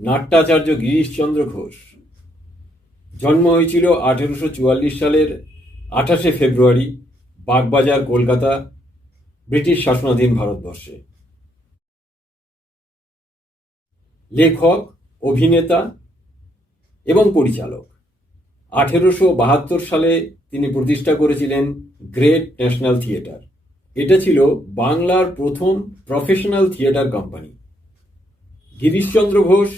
নাট্যাচার্য গিরিশচন্দ্র ঘোষ। জন্ম হয়েছিল 1844 সালের 28শে ফেব্রুয়ারি, বাগবাজার, কলকাতা, ব্রিটিশ শাসনাধীন ভারতবর্ষে। লেখক, অভিনেতা এবং পরিচালক। 1872 সালে তিনি প্রতিষ্ঠা করেছিলেন গ্রেট ন্যাশনাল থিয়েটার। এটা ছিল বাংলার প্রথম professional theatre company. Girishchandra Ghosh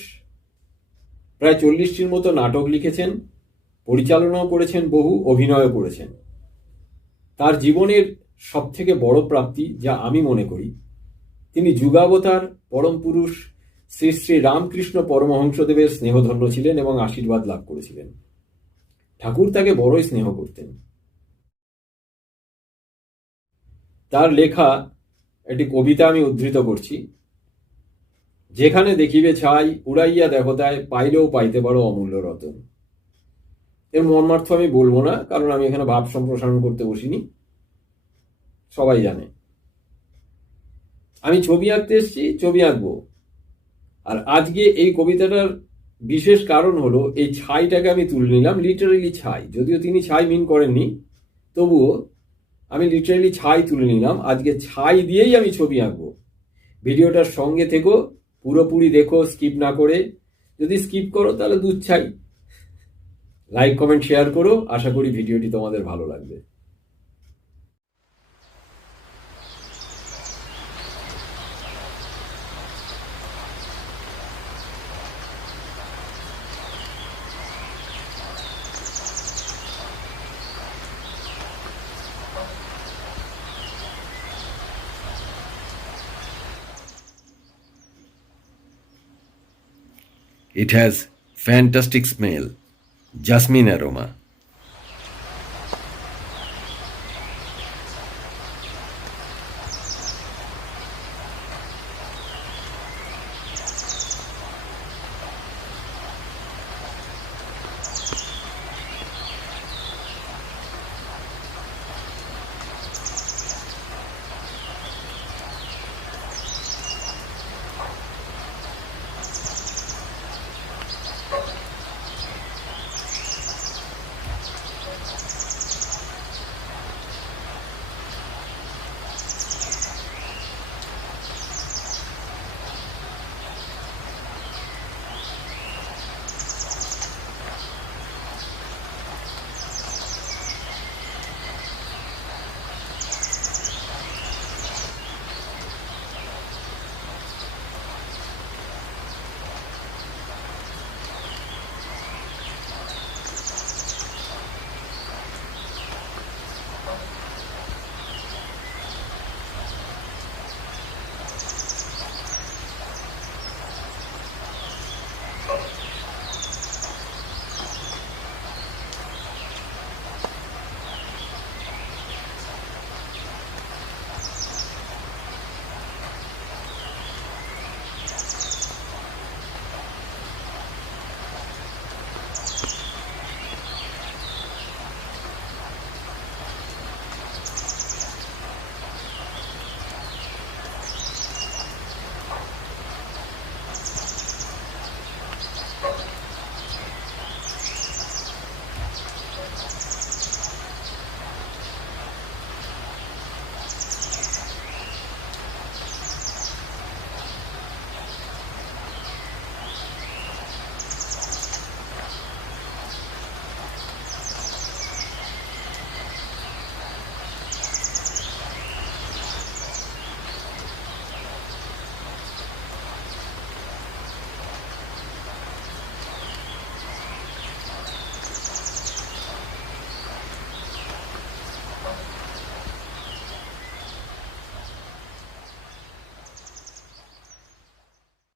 প্রায় 40টির মতো নাটক লিখেছেন, পরিচালনাও করেছেন, বহু অভিনয়ও করেছেন। তার জীবনের সবথেকে বড় প্রাপ্তি, যা আমি মনে করি, তিনি যুগাবতার পরম পুরুষ শ্রী শ্রী রামকৃষ্ণ পরমহংসদেবের স্নেহধন্য ছিলেন এবং আশীর্বাদ লাভ করেছিলেন। ঠাকুর তাকে বড়ই স্নেহ করতেন। তার লেখা একটি কবিতা আমি উদ্ধৃত করছি। যেখানে দেখিবে ছাই, উড়াইয়া দেহতায়, পাইলেও পাইতে পারো অমূল্য রতন। এর মর্মার্থ আমি বলবো না, কারণ আমি এখানে ভাব সম্প্রসারণ করতে বসিনি, সবাই জানে। আমি ছবি আঁকতে এসেছি, ছবি আঁকবো। আর আজকে এই কবিতাটার বিশেষ কারণ হলো এই ছাইটাকে আমি তুলে নিলাম, লিটারেলি ছাই, যদিও তিনি ছাই মিন করেননি, তবুও আমি লিটারেলি ছাই তুলে নিলাম। আজকে ছাই দিয়েই আমি ছবি আঁকবো। ভিডিওটার সঙ্গে থেকো, পুরোপুরি দেখো, স্কিপ না করে। যদি স্কিপ করো তাহলে দুধ ছাই। লাইক, কমেন্ট, শেয়ার করো। আশা করি ভিডিওটি তোমাদের ভালো লাগবে। It has fantastic smell, jasmine aroma.